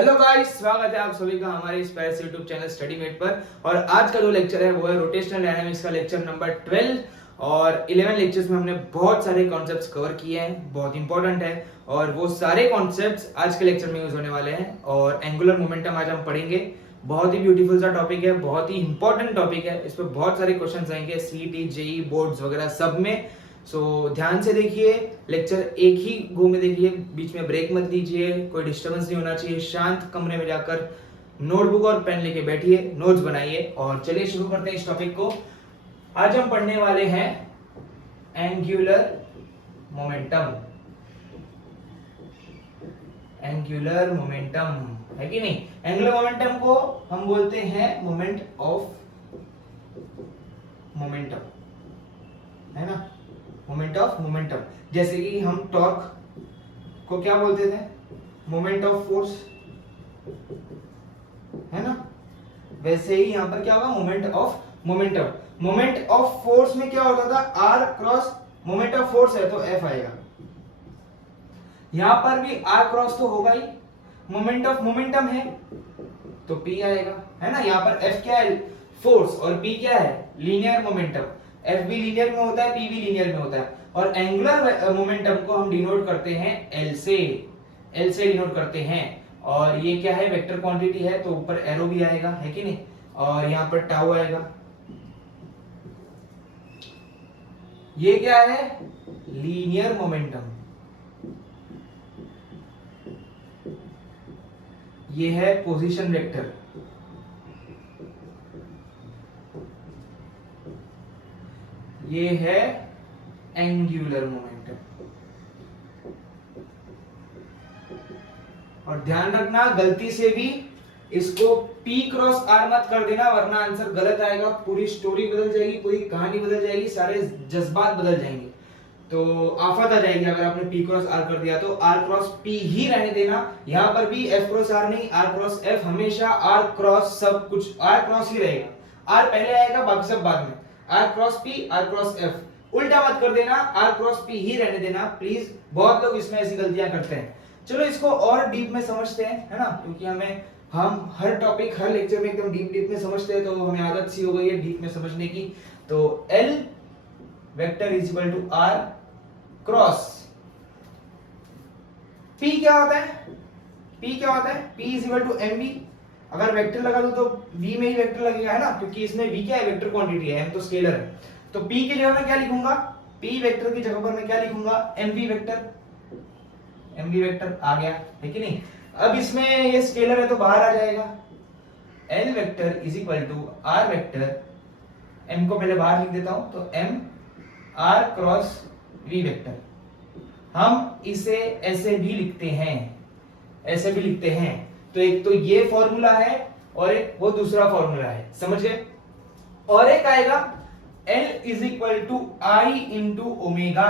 Hello guys, स्वागत है आप सभी का हमारे इस प्यारे यूट्यूब चैनल स्टडीमेट पर। और आज का जो लेक्चर है वो है रोटेशनल डायनामिक्स का लेक्चर नंबर 12। और 11 लेक्चर्स में हमने बहुत सारे कॉन्सेप्ट्स कवर किए हैं, बहुत इंपॉर्टेंट है और वो सारे कॉन्सेप्ट्स आज के लेक्चर में यूज होने वाले हैं। और एंगुलर मोमेंटम आज हम पढ़ेंगे। बहुत ही ब्यूटीफुल सा टॉपिक है, बहुत ही इंपॉर्टेंट टॉपिक है। इस पर बहुत सारे क्वेश्चन आएंगे सीईटी, जेईई, बोर्ड्स वगैरह सब में। ध्यान से देखिए, लेक्चर एक ही गो में देखिए, बीच में ब्रेक मत लीजिए, कोई डिस्टर्बेंस नहीं होना चाहिए। शांत कमरे में जाकर नोटबुक और पेन लेके बैठिए, नोट्स बनाइए और चलिए शुरू करते हैं इस टॉपिक को। आज हम पढ़ने वाले हैं एंगुलर मोमेंटम। एंगुलर मोमेंटम है कि नहीं? एंगुलर मोमेंटम को हम बोलते हैं मोमेंट ऑफ मोमेंटम, है ना? Moment of momentum. जैसे कि हम टॉर्क को क्या बोलते थे? मोमेंट ऑफ फोर्स, है ना? वैसे ही यहां पर क्या होगा? Moment of momentum. Moment of force में क्या होता था? R cross moment of force है तो एफ आएगा। यहां पर भी आर क्रॉस तो होगा ही, मोमेंट ऑफ मोमेंटम है तो पी आएगा, है ना? यहां पर एफ क्या है? फोर्स, और पी क्या है? Linear momentum. एफ भी लीनियर में होता है, पी भी लीनियर में होता है। और एंगुलर मोमेंटम को हम डिनोट करते हैं एल से। एल से डिनोट करते हैं। और ये क्या है? वेक्टर क्वांटिटी है तो ऊपर एरो भी आएगा, है कि नहीं? और यहां पर टाउ आएगा। ये क्या है? Linear momentum. ये है पोजीशन वेक्टर। ये है एंगुलर मोमेंटम। और ध्यान रखना, गलती से भी इसको P क्रॉस R मत कर देना, वरना आंसर गलत आएगा। पूरी स्टोरी बदल जाएगी, पूरी कहानी बदल जाएगी, सारे जज्बात बदल जाएंगे, तो आफत आ जाएगी अगर आपने P क्रॉस R कर दिया तो। R क्रॉस P ही रहने देना। यहां पर भी F क्रॉस R नहीं, R क्रॉस F। हमेशा R क्रॉस सब कुछ R क्रॉस ही रहेगा। R पहले आएगा, बाकी सब बाद में। R cross P, R cross F, उल्टा मत कर देना, R क्रॉस P ही रहने देना प्लीज। बहुत लोग इसमें ऐसी गलतियां करते हैं। चलो इसको और डीप में समझते हैं, है ना? क्योंकि हम हर टॉपिक, हर लेक्चर में एकदम डीप में समझते हैं, तो हमें आदत सी हो गई है डीप में समझने की। तो L vector is equal to R cross P क्या होता है? P क्या होता है? P is equal to mv। अगर वेक्टर लगा दूं तो v में ही वेक्टर लगेगा, है ना? क्योंकि इसमें v क्या है? वेक्टर क्वांटिटी है, m तो स्केलर है। तो p की जगह मैं क्या लिखूंगा? p वेक्टर की जगह पर मैं क्या लिखूंगा? mv vector. mv वेक्टर आ गया, है कि नहीं? अब इसमें ये स्केलर है तो बाहर आ जाएगा। l vector is equal to r vector, m को पहले बाहर लिख देता हूं तो m r cross v vector. हम इसे ऐसे भी लिखते हैं, ऐसे भी लिखते हैं। तो एक तो ये फॉर्मूला है और एक वो दूसरा फॉर्मूला है, समझ गए? और एक आएगा L is equal to I into omega.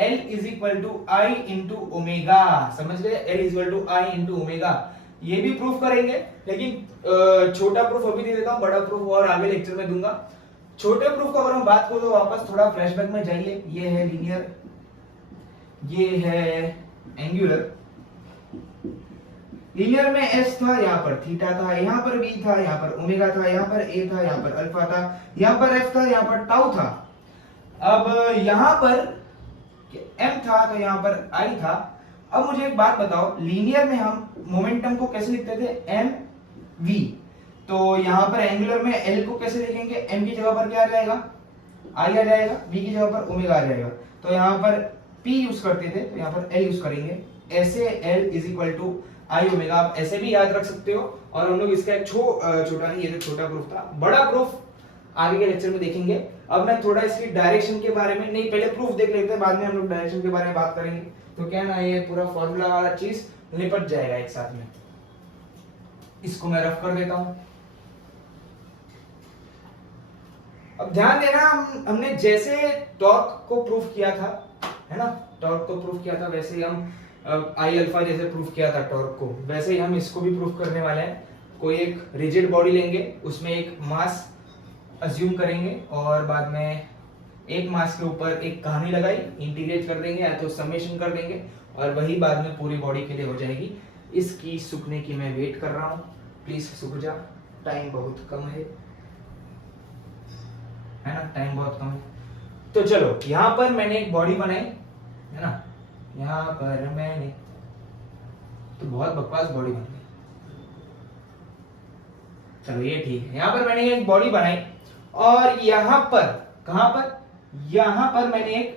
L is equal to I into omega, समझ गए? L is equal to I into omega. ये भी प्रूफ करेंगे, लेकिन छोटा प्रूफ अभी दे देता हूं, बड़ा प्रूफ और आगे लेक्चर में दूंगा। छोटे प्रूफ को अगर हम बात करें तो वापस थोड़ा फ्लैशबैक में जाइए। ये है लीनियर, ये है एंगुलर। लीनियर में s था, यहाँ पर थीटा था, यहाँ पर v था, यहाँ पर ओमेगा था, यहाँ पर a था, यहाँ पर अल्फा था, यहाँ पर f था, यहाँ पर टाउ था। अब यहाँ पर m था तो यहाँ पर I था। अब मुझे एक बात बताओ, लीनियर में हम मोमेंटम को कैसे लिखते थे? m v। तो यहाँ पर एंगुलर में l को कैसे लिखेंगे? m की जगह पर क्या आ जाएगा? I आ जाएगा, v की जगह पर ओमेगा आ जाएगा। तो यहाँ पर p यूज करते थे तो यहाँ पर l यूज करेंगे। ऐसे l is equal to I omega. आप ऐसे भी याद रख सकते हो। और हम लोग इसका एक छोटा नहीं, ये तो छोटा प्रूफ था, बड़ा प्रूफ आगे के लेक्चर में देखेंगे। अब मैं थोड़ा इसकी डायरेक्शन के बारे में, नहीं पहले प्रूफ देख लेते हैं, बाद में हम लोग डायरेक्शन के बारे में बात करेंगे। तो क्या ना, ये पूरा फॉर्मूला वाला चीज निपट जाएगा एक साथ में। इसको मैं रफ कर देता हूं। अब ध्यान देना, हमने जैसे टॉर्क को प्रूफ किया था, है ना? टॉर्क को प्रूफ किया था, वैसे ही हम आई अल्फा जैसे प्रूफ किया था टॉर्क को, वैसे ही हम इसको भी प्रूफ करने वाले हैं। कोई एक रिजिड बॉडी लेंगे, उसमें एक मास अज्यूम करेंगे और बाद में एक मास के ऊपर एक कहानी लगाई, इंटीग्रेट कर देंगे या तो समेशन कर देंगे और वही बाद में पूरी बॉडी के लिए हो जाएगी। इसकी सूखने की मैं वेट कर रहा हूँ, प्लीज सूख जा, टाइम बहुत कम है ना, टाइम बहुत कम है। तो चलो यहाँ पर मैंने एक बॉडी बनाई है ना, यहाँ पर मैंने तो बहुत बकवास बॉडी बन गई, चलो ये ठीक है। यहाँ पर मैंने एक बॉडी बनाई और यहाँ पर, कहां पर, यहाँ पर मैंने एक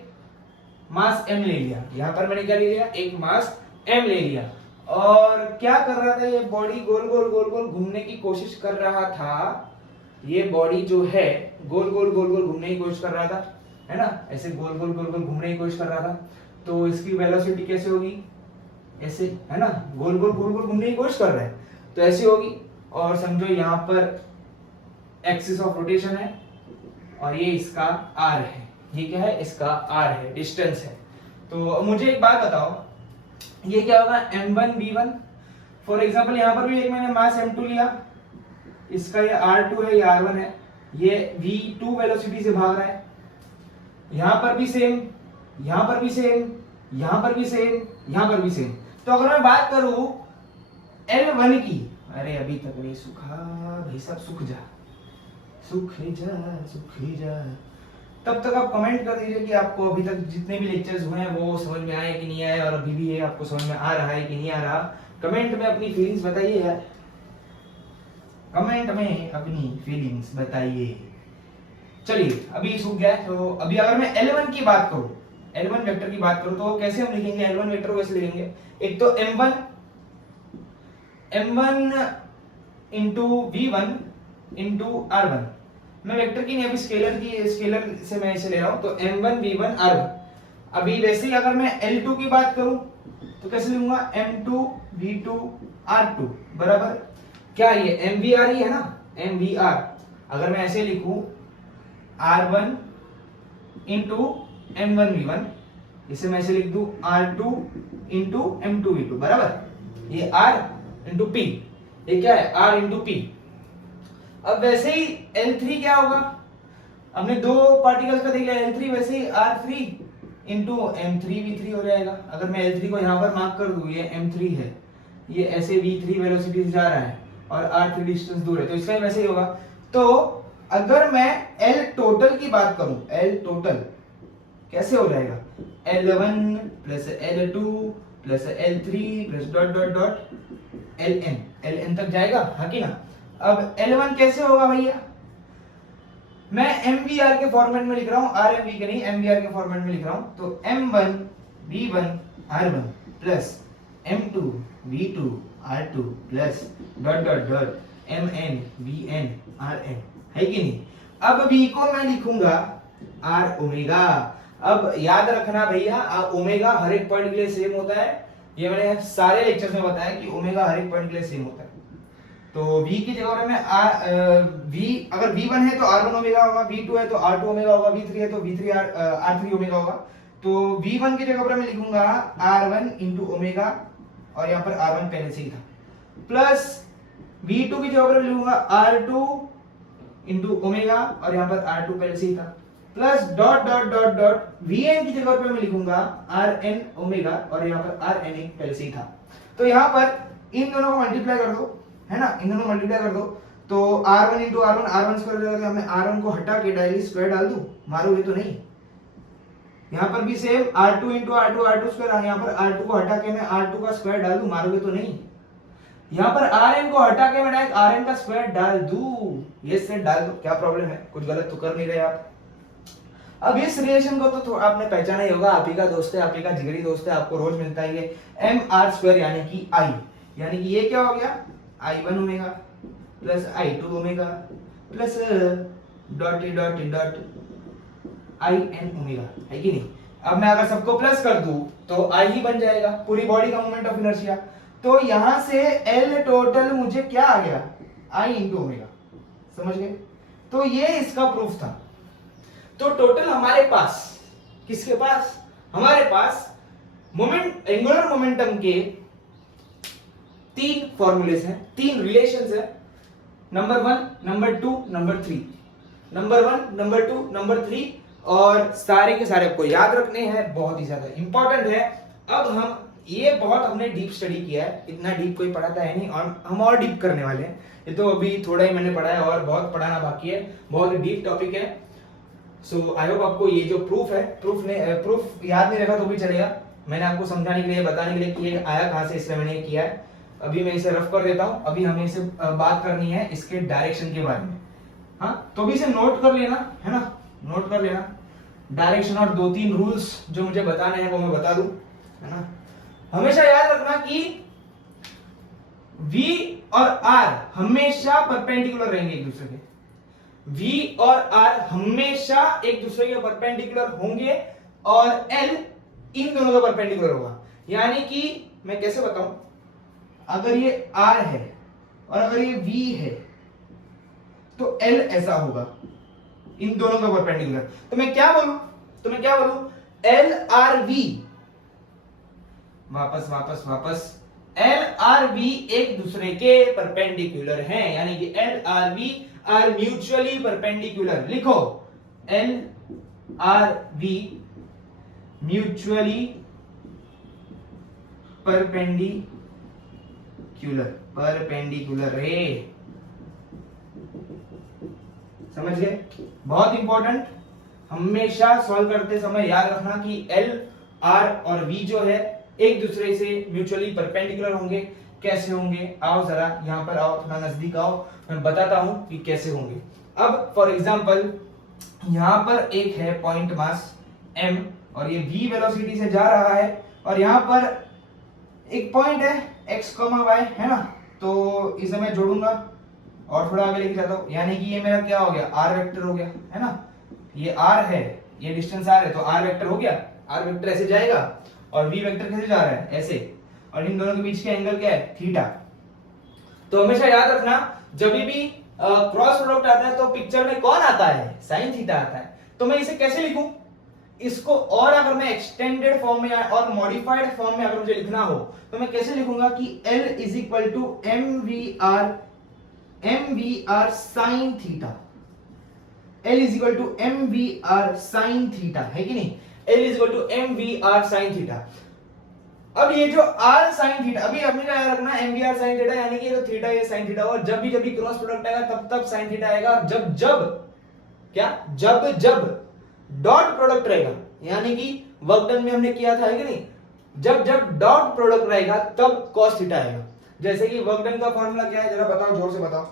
मास m ले लिया, यहाँ पर मैंने क्या ले लिया, एक मास m ले लिया। और क्या कर रहा था ये बॉडी, गोल गोल गोल गोल घूमने की कोशिश कर रहा था, ये बॉडी जो है गोल गोल गोल गोल घूमने की कोशिश कर रहा था, है ना, ऐसे गोल गोल गोल गोल घूमने की कोशिश कर रहा था। तो इसकी वेलोसिटी कैसे होगी, ऐसे, है ना, गोल गोल गोल गोल घूमने की कोशिश कर रहा है तो ऐसी होगी। और समझो यहाँ पर एक्सिस ऑफ रोटेशन है और ये इसका r है, ये क्या है, इसका r है, डिस्टेंस है। तो मुझे एक बात बताओ, ये क्या होगा, m1 v1। फॉर एग्जांपल यहाँ पर भी एक मैंने मास m2 लिया, इसका ये r2 है, ये r1 है, ये v2 वेलोसिटी से भाग रहा है, यहाँ पर भी सेम, यहाँ पर भी सेम, यहाँ पर भी सेम, यहाँ पर भी सेम। तो अगर मैं बात करूं L1 की, अरे अभी तक नहीं सूखा भाई साहब, सूख जा सूख जा सूख जा। तब तक आप कमेंट कर दीजिए कि आपको अभी तक जितने भी लेक्चर्स हुए हैं वो समझ में आए कि नहीं आए, और अभी भी ये आपको समझ में आ रहा है कि नहीं आ रहा। कमेंट में अपनी फीलिंग्स बताइए यार, कमेंट में अपनी फीलिंग्स बताइए। चलिए अभी सूख गया, तो अभी अगर मैं L1 की बात करूं, L1 वेक्टर की बात करूं तो कैसे हम लिखेंगे, L1 वेक्टर को कैसे लिखेंगे, एक तो m1 into v1 into r1। मैं वेक्टर की नहीं, अभी स्केलर की, स्केलर से मैं इसे ले रहा हूं, तो m1 v1 r1। अभी वैसे ही अगर मैं L2 की बात करूं तो कैसे लिखूंगा, m2 v2 r2 बराबर क्या, ये mvr ही है ना, mvr। अगर मैं ऐसे लिखूं r1 इंटू m1 v1, इसे मैं ऐसे लिख दूं r2 इंटू m2 v2 बराबर ये r इंटू p, ये क्या है, r इंटू p। अब वैसे ही L3 क्या होगा, हमने दो पार्टिकल्स का देख लिया L3, वैसे ही R3 इंटू m3v3 हो जाएगा। अगर मैं L3 को यहाँ पर मार्क कर दूं, ये m3 है, ये ऐसे v3 वेलोसिटी से जा रहा है और R3 डिस्टेंस दूर है, तो इसका वैसे ही होगा। तो अगर मैं L टोटल की बात करूं, L टोटल कैसे हो जाएगा, L1 plus L2 plus L3 plus dot dot dot Ln तक जाएगा, हाँ कि ना। अब L1 कैसे होगा भैया, मैं MVR के फॉर्मेट में लिख रहा हूं, RMV के नहीं, MVR के फॉर्मेट में लिख रहा हूं। तो M1 V1 R1 plus M2 V2 R2 plus dot dot dot MN VN RN, है कि नहीं। अब V को मैं लिखूंगा R ओमेगा। अब याद रखना भैया, ओमेगा हर एक पॉइंट के लिए सेम होता है, ये मैंने सारे लेक्चर्स में बताया कि ओमेगा हर एक पॉइंट के लिए सेम होता है। तो v की जगह पर मैं v, अगर v1 है तो r1 ओमेगा होगा, v2 है तो r2 ओमेगा होगा, v3 है तो v3 r3 ओमेगा होगा। तो v1 की जगह पर मैं लिखूंगा r1 इंटू ओमेगा, और यहाँ पर r1 पहले से ही था, प्लस v2 की जगह पर लिखूंगा r2 इंटू ओमेगा, और यहाँ पर r2 पहले से ही था, plus dot dot dot dot vn की जगह पर मैं लिखूंगा rn ओमेगा, और यहाँ पर rn पहले से ही था। तो यहाँ पर इन दोनों को मल्टीप्लाई कर दो, है ना, इन दोनों मल्टीप्लाई कर दो, तो r1 into r1 r1 square हो जाएगा। मैं r1 को हटा के डायरेक्टली स्क्वायर डाल दूं, मारोगे तो नहीं। यहाँ पर भी same r2 into r2 r2 square, यहाँ पर r2 को हटा के मैं r2 का स्क्वायर डाल दूं, मारोगे तो नहीं। यहाँ पर rn को हटा के मैं डायरेक्ट rn का स्क्वायर डाल दूं, ये सेट डाल दो, क्या प्रॉब्लम है, कुछ गलत तो कर नहीं रहे आप। अब इस रिलेशन को तो आपने पहचाना ही होगा, आप ही का दोस्त है, आप ही का जिगरी दोस्त है, आपको रोज मिलता है ये mr स्क्वायर यानी कि I, यानी कि ये क्या हो गया I1 omega plus I2 omega plus dot dot dot IN omega, है कि नहीं। अब मैं अगर सबको प्लस कर दूं तो I ही बन जाएगा, पूरी बॉडी का मोमेंट ऑफ इनर्शिया। तो यहां से L टोटल मुझे क्या आ गया, I इंटू ओमेगा, समझ गए। तो ये इसका प्रूफ था। तो टोटल हमारे पास, किसके पास, हमारे पास मोमेंट, एंगुलर मोमेंटम के तीन फॉर्मूलेस हैं, तीन रिलेशंस हैं, number 1, number 2, number 3, number 1, number 2, number 3, और सारे के सारे आपको याद रखने हैं, बहुत ही ज्यादा इंपॉर्टेंट है। अब हम ये बहुत हमने डीप स्टडी किया है, इतना डीप कोई पढ़ाता है नहीं, और हम और डीप करने वाले हैं। ये तो अभी थोड़ा ही मैंने पढ़ा है और बहुत पढ़ाना बाकी है, बहुत डीप टॉपिक है। सो आई होप आपको ये जो प्रूफ है, प्रूफ याद नहीं रखा तो भी चलेगा, मैंने आपको समझाने के लिए, बताने के लिए कि ये आया कहाँ से, इसलिए मैंने ये किया है। अभी मैं इसे रफ कर देता हूँ। अभी हमें इसे बात करनी है इसके डायरेक्शन के बारे में। हाँ, तो अभी इसे नोट कर लेना है ना, नोट कर लेना डायरेक्शन, और 2-3 रूल्स जो मुझे बताने हैं वो मैं बता दूं, है ना। हमेशा याद रखना कि V और R हमेशा परपेंडिकुलर रहेंगे एक दूसरे के। V और R हमेशा एक दूसरे के परपेंडिकुलर होंगे, और L इन दोनों का परपेंडिकुलर होगा। यानी कि मैं कैसे बताऊं, अगर ये R है और अगर ये V है तो L ऐसा होगा, इन दोनों का परपेंडिकुलर। तो मैं क्या बोलूं, L R V, वापस L R V एक दूसरे के परपेंडिकुलर हैं, यानी कि L R V are mutually perpendicular. लिखो L R V mutually perpendicular है, समझ गए। बहुत इंपॉर्टेंट, हमेशा सॉल्व करते समय याद रखना कि L R और V जो है एक दूसरे से म्यूचुअली परपेंडिकुलर होंगे। कैसे होंगे, आओ जरा यहाँ पर आओ, थोड़ा नजदीक आओ, मैं बताता हूं कि कैसे होंगे। अब फॉर एग्जांपल यहाँ पर एक है पॉइंट मास m और ये v वेलोसिटी से जा रहा है, और यहाँ पर एक पॉइंट है x, y है ना। तो इसे मैं जोड़ूंगा और थोड़ा आगे लेके जाता हूँ, यानी कि ये मेरा क्या हो गया, r वेक्टर हो गया, है ना। ये r है, ये डिस्टेंस r है, तो r वेक्टर हो गया। r वेक्टर ऐसे जाएगा और v वेक्टर कैसे जा रहा है, ऐसे, और इन दोनों के बीच का एंगल क्या है, थीटा। तो हमेशा याद रखना, जब भी क्रॉस प्रोडक्ट आता है तो पिक्चर में कौन आता है, साइन थीटा आता है। तो मैं इसे कैसे लिखूं इसको, और अगर मैं एक्सटेंडेड फॉर्म में और मॉडिफाइड फॉर्म में अगर मुझे लिखना हो तो मैं कैसे लिखूंगा कि L is equal to mvr sine theta. L is equal to mvr sine theta, है कि नहीं। L is equal to mvr sine theta. अब ये जो r sin थीटा, अभी आपने क्या रखना है, mvr sin थीटा, यानी कि जो थीटा ये sin थीटा, और जब भी क्रॉस प्रोडक्ट आएगा तब sin थीटा आएगा, और जब डॉट प्रोडक्ट रहेगा, यानी कि वर्क डन में हमने किया था, है कि नहीं, जब डॉट प्रोडक्ट रहेगा तब cos थीटा आएगा। जैसे कि वर्क डन का फॉर्मूला क्या है, जरा बताओ, जोर से बताओ।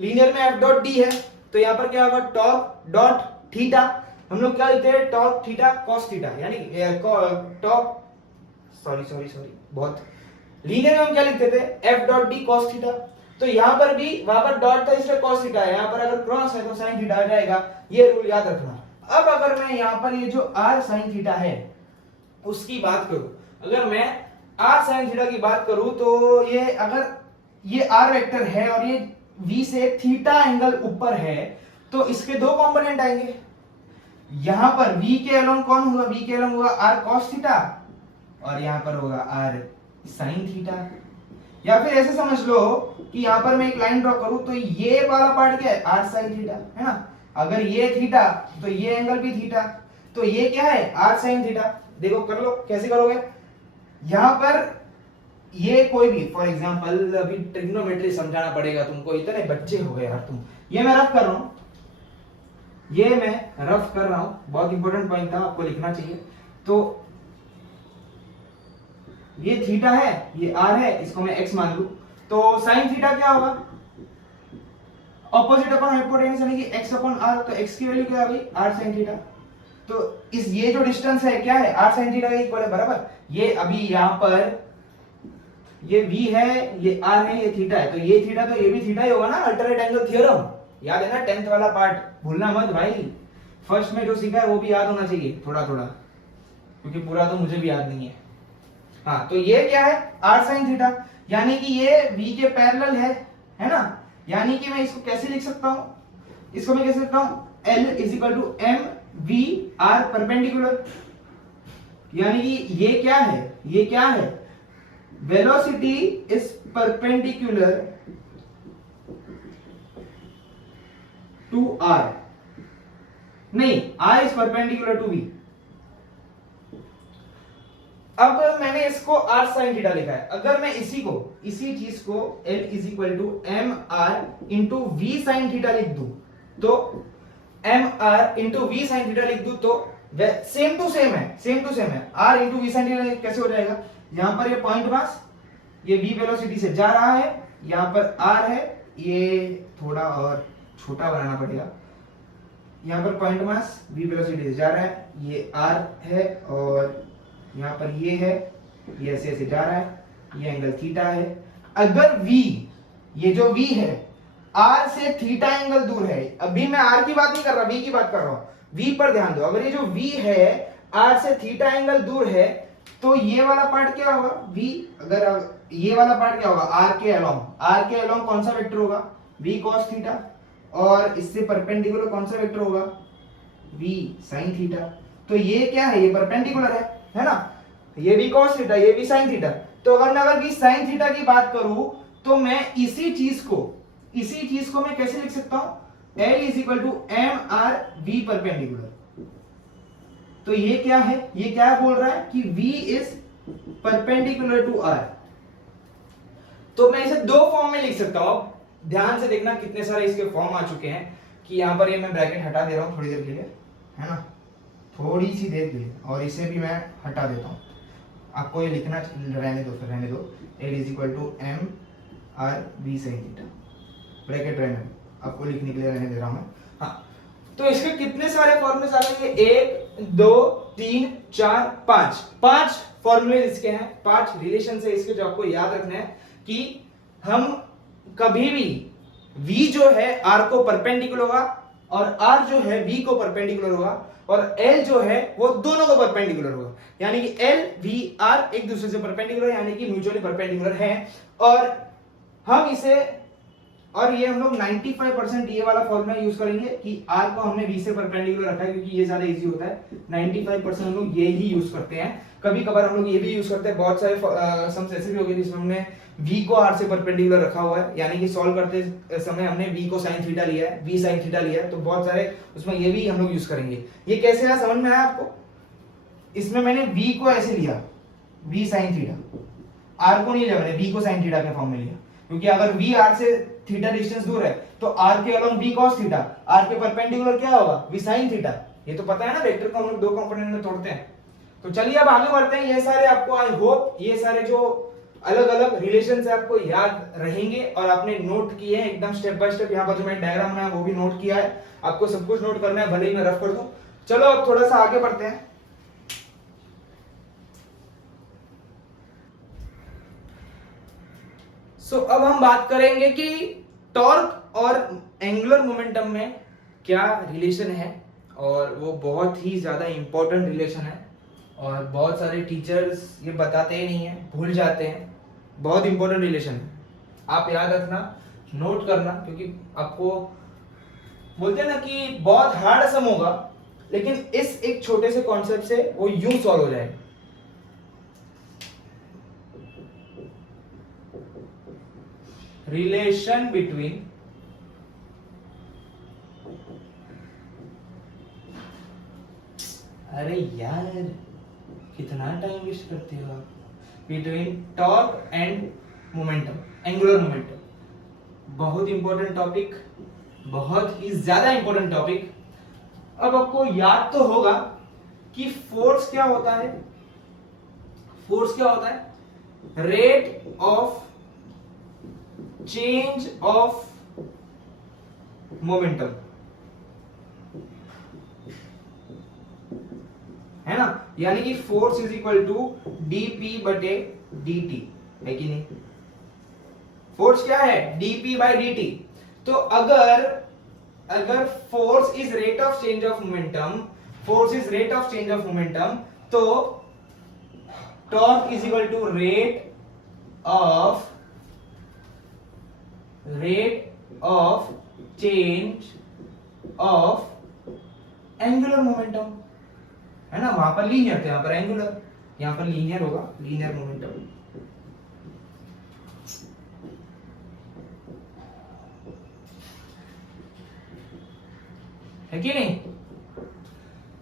लीनियर में F डॉट D है, तो यहाँ पर क्या होगा, टॉर्क डॉट थीटा, हम लोग क्या लिखते हैं, टॉर्क थीटा cos थीटा, यानी टॉर्क, सॉरी बहुत, लीनियर में हम क्या लिखते थे, F dot D cos theta. तो यहाँ पर भी, वहां पर डॉट था इसलिए cos थीटा है, यहाँ पर अगर क्रॉस है तो sin थीटा आ जाएगा, ये रूल याद रखना। अब अगर मैं यहाँ पर ये जो r sin थीटा है उसकी बात करूं, अगर मैं r sin थीटा की बात करूं, तो ये अगर ये r वेक्टर है और ये v से थीटा एंगल ऊपर है, तो इसके दो कंपोनेंट आएंगे। यहां पर v के अलोंग कौन होगा, v के अलोंग होगा r cos थीटा, और यहां पर होगा r sin थीटा। या फिर ऐसे समझ लो कि यहां पर मैं एक लाइन ड्रॉ करूं, तो ये वाला पार्ट क्या है, r sin थीटा, है ना। अगर ये थीटा तो ये एंगल भी थीटा, तो ये क्या है, r sin थीटा। देखो कर लो, कैसे करोगे, यहां पर ये कोई भी, फॉर एग्जांपल अभी ट्रिग्नोमेट्री समझाना पड़ेगा तुमको, इतने बच्चे हो गए यार तुम। ये मैं रफ कर रहा हूं, बहुत इंपॉर्टेंट पॉइंट था, आपको लिखना चाहिए। तो ये थीटा है, ये r है, इसको मैं x मान लूं, तो sin थीटा क्या होगा, ऑपोजिट अपॉन हाइपोटेन्यूज, यानी कि x अपॉन r, तो x की वैल्यू क्या आ गई, r sin थीटा। तो इस ये जो डिस्टेंस है क्या है, r sin थीटा के इक्वल है, बराबर। ये अभी यहाँ पर ये v है, ये r है, ये थीटा है, तो ये थीटा तो ये भी थीटा ही होगा ना, अल्टरनेट एंगल थ्योरम, याद है ना, 10th वाला पार्ट, भूलना मत भाई। फर्स्ट में जो सीखा है वो भी याद होना चाहिए थोड़ा थोड़ा, क्योंकि पूरा तो मुझे भी याद नहीं है। हाँ, तो ये क्या है, r sin थीटा, यानी कि ये v के पैरेलल है ना। यानी कि मैं इसको कैसे लिख सकता हूं, इसको मैं कैसे लिख सकता हूं, L is equal to m v r perpendicular, यानी कि ये क्या है, velocity is perpendicular to r, नहीं, r is perpendicular to v। अब मैंने इसको r sin थीटा लिखा है। अगर मैं इसी चीज को L is equal to M R into V sine theta लिख दूं, तो M R into V sine theta लिख दूं, तो सेम टू सेम है। r into V sine theta कैसे हो जाएगा? यहां पर ये पॉइंट मास, ये v वेलोसिटी से जा रहा है, यहां पर r है, ये थोड़ा और छोटा बनाना पड़ेगा। यहाँ पर पॉइंट मास v वेलोसिटी से जा रहा है, ये r है, और यहाँ पर ये है, ये ऐसे ऐसे जा रहा है, ये एंगल थीटा है। अगर v, ये जो v है, r से थीटा एंगल दूर है, अभी मैं r की बात नहीं कर रहा, v की बात कर रहा हूं। v पर ध्यान दो, अगर ये जो v है r से थीटा एंगल दूर है, तो ये वाला पार्ट क्या होगा? v, अगर ये वाला पार्ट क्या होगा? r के अलोंग कौन सा वेक्टर होगा? v cos थीटा, और इससे परपेंडिकुलर कौन सा वेक्टर होगा? v sin theta. तो ये क्या है? ये परपेंडिकुलर है ना? ये v cos थीटा, ये v sin थीटा। तो अगर मैं v sin थीटा की बात करूं, तो मैं इसी चीज को मैं कैसे लिख सकता हूं? L is equal to M R V perpendicular. तो ये क्या है? ये क्या बोल रहा है कि v is perpendicular to r। तो मैं इसे दो फॉर्म में लिख सकता हूं। ध्यान से देखना कितने सारे इसके फॉर्म आ चुके हैं, कि यहां पर ये मैं ब्रैकेट हटा दे रहा हूं थोड़ी देर के लिए, है ना, थोड़ी सी देर के लिए, और इसे भी मैं हटा देता हूं। आपको ये लिखना रहने दो, L is equal to M R V sine theta, bracket रहने दो, आपको लिखने के लिए रहने दे रहा हूं मैं। हाँ, तो इसके कितने सारे फॉर्मूले आ रहे हैं? 1 2 3 4 5 फॉर्मूले इसके हैं, 5 रिलेशन है इसके, जो आपको याद रखना है कि हम कभी भी v जो है r को परपेंडिकुलर होगा, और r जो है v को परपेंडिकुलर होगा, और L जो है वो दोनों को परपेंडिकुलर होगा। यानी कि L V R एक दूसरे से परपेंडिकुलर, यानी कि म्यूचुअली परपेंडिकुलर है। और हम इसे, और ये हम लोग 95% ये वाला फॉर्मूला यूज करेंगे कि R को हमने V से परपेंडिकुलर रखा है, क्योंकि ये ज्यादा इजी होता है। 95% हम लोग ये ही यूज करते हैं। कभी कभार हम लोग ये भी यूज करते हैं, बहुत सारे सम्स ऐसे भी हो गए जिसमें हमने v को r से परपेंडिकुलर रखा हुआ है, यानी कि सॉल्व करते समय हमने v को sin थीटा लिया है, v sin थीटा लिया है, तो बहुत सारे उसमें ये भी हम लोग यूज करेंगे। ये कैसे आया, समझ में आया आपको? इसमें मैंने v को ऐसे लिया, v sin थीटा, r को नहीं लिया मैंने, v को sin थीटा के फॉर्म में लिया, क्योंकि अगर v r से थीटा डिस्टेंस दूर है, तो r के along v cos theta, r के परपेंडिकुलर क्या होगा? v sin theta. ये तो पता है ना, वेक्टर को हम लोग दो कंपोनेंट में तोड़ते हैं। तो चलिए अब आगे बढ़ते हैं। ये सारे आपको, आई होप ये सारे जो अलग अलग रिलेशन से आपको याद रहेंगे, और आपने नोट किए हैं एकदम स्टेप बाय स्टेप। यहाँ पर जो मैंने डायग्राम बनाया वो भी नोट किया है, आपको सब कुछ नोट करना है, भले ही मैं रफ कर दूं। चलो अब थोड़ा सा आगे बढ़ते हैं। अब हम बात करेंगे कि टॉर्क और एंगुलर मोमेंटम में क्या रिलेशन है, और वो बहुत ही ज्यादा इंपॉर्टेंट रिलेशन है, और बहुत सारे टीचर्स ये बताते ही नहीं है, भूल जाते हैं। बहुत इंपॉर्टेंट रिलेशन है, आप याद रखना, नोट करना, क्योंकि आपको बोलते हैं ना कि बहुत हार्ड सम होगा, लेकिन इस एक छोटे से कॉन्सेप्ट से वो यूं सॉल्व हो जाएगा। रिलेशन बिटवीन अरे यार कितना टाइम वेस्ट करते हो आप, between torque and momentum, angular momentum. बहुत इंपॉर्टेंट टॉपिक, बहुत ही ज्यादा इंपॉर्टेंट टॉपिक। अब आपको याद तो होगा कि फोर्स क्या होता है? फोर्स क्या होता है? Rate of change of momentum, है ना? यानी कि force is equal to dp बटे dt, है कि नहीं? फोर्स क्या है? dp by dt। तो अगर force is rate of change of momentum, force is rate of change of momentum, तो torque is equal to rate of change of angular momentum, है ना? वहां पर लीनियर थे, यहां पर एंगुलर, यहां पर लीनियर होगा, लीनियर मोमेंटम। है कि नहीं?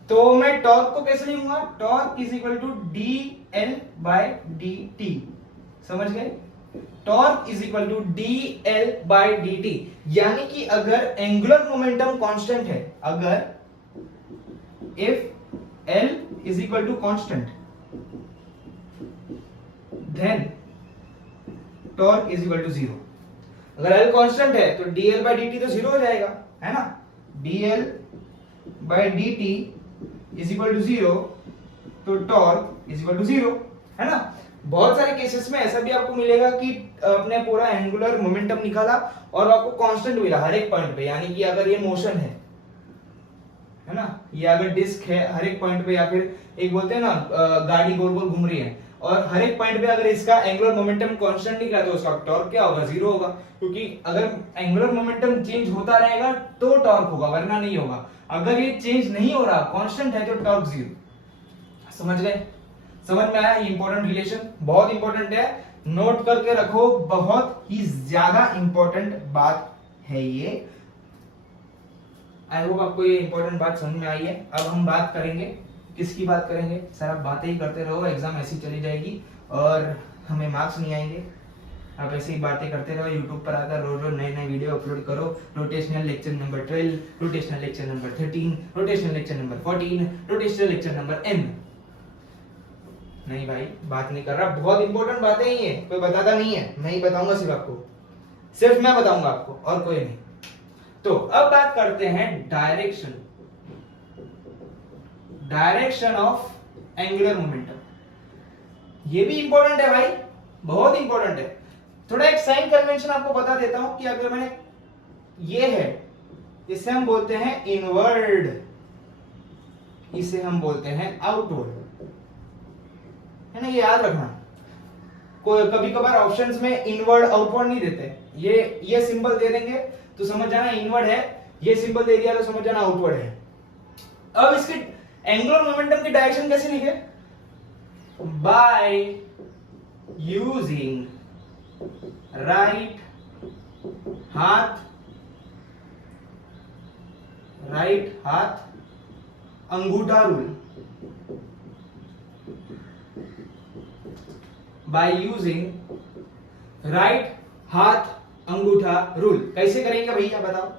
तो मैं टॉर्क को कैसे लिखूंगा? Torque is equal to D L by D T. समझ गए? Torque is equal to D L by D T. यानी कि अगर एंगुलर मोमेंटम कांस्टेंट है, अगर if L is equal to constant then torque is equal to zero. अगर L constant है तो dl बाय dt तो जीरो हो जाएगा, है ना। dl by dt is equal to zero, तो torque is equal to zero, है ना। बहुत सारे केसेस में ऐसा भी आपको मिलेगा कि आपने पूरा एंगुलर मोमेंटम निकाला और आपको कांस्टेंट मिला हर एक पॉइंट पे। यानी कि अगर ये मोशन है ना, ये अगर डिस्क है हर एक पॉइंट पे, या फिर एक बोलते हैं ना गाड़ी गोल गोल घूम रही है और हर एक पॉइंट पे अगर इसका एंगुलर मोमेंटम कांस्टेंट निकला तो उसका टॉर्क क्या होगा? जीरो होगा। क्योंकि अगर एंगुलर मोमेंटम चेंज होता रहेगा तो टॉर्क होगा, वरना नहीं होगा। अगर ये चेंज नहीं हो रहा, कांस्टेंट है, तो टॉर्क जीरो। समझ गए? समझ में आया? ये इंपॉर्टेंट रिलेशन, बहुत इंपॉर्टेंट है, नोट करके रखो, बहुत ही ज्यादा इंपॉर्टेंट बात है ये। आई होप आपको ये इंपॉर्टेंट बात समझ में आई है। अब हम बात करेंगे, किसकी बात करेंगे? सर आप बातें ही करते रहो, एग्जाम ऐसी चली जाएगी और हमें मार्क्स नहीं आएंगे। आप ऐसे ही बातें करते रहो, यूट्यूब पर आकर रोज रोज नए नए वीडियो अपलोड करो। Rotational lecture number 12, rotational lecture number 13, rotational lecture number 14, rotational lecture number n। नहीं भाई, बात नहीं कर रहा, बहुत इंपॉर्टेंट बातें ही है, कोई बताता नहीं है, मैं ही बताऊंगा सिर्फ आपको, सिर्फ मैं बताऊंगा आपको और कोई नहीं। तो अब बात करते हैं direction, direction of angular momentum. ये भी इंपॉर्टेंट है भाई, बहुत इंपॉर्टेंट है। थोड़ा एक साइन कन्वेंशन आपको बता देता हूं कि अगर मैंने ये है, इसे हम बोलते हैं इनवर्ड, इसे हम बोलते हैं आउटवर्ड, है ना। ये याद रखना, कोई कभी कभार ऑप्शंस में इनवर्ड आउटवर्ड नहीं देते। ये सिंबल दे देंगे तो समझ जाना इनवर्ड है, ये सिंबल दे दिया तो समझ जाना आउटवर्ड है। अब इसके एंगुलर मोमेंटम की डायरेक्शन कैसे लिखे? बाय यूजिंग राइट हाथ अंगूठा रूल, बाय यूजिंग राइट हाथ अंगूठा रूल। कैसे करेंगे भैया बताओ?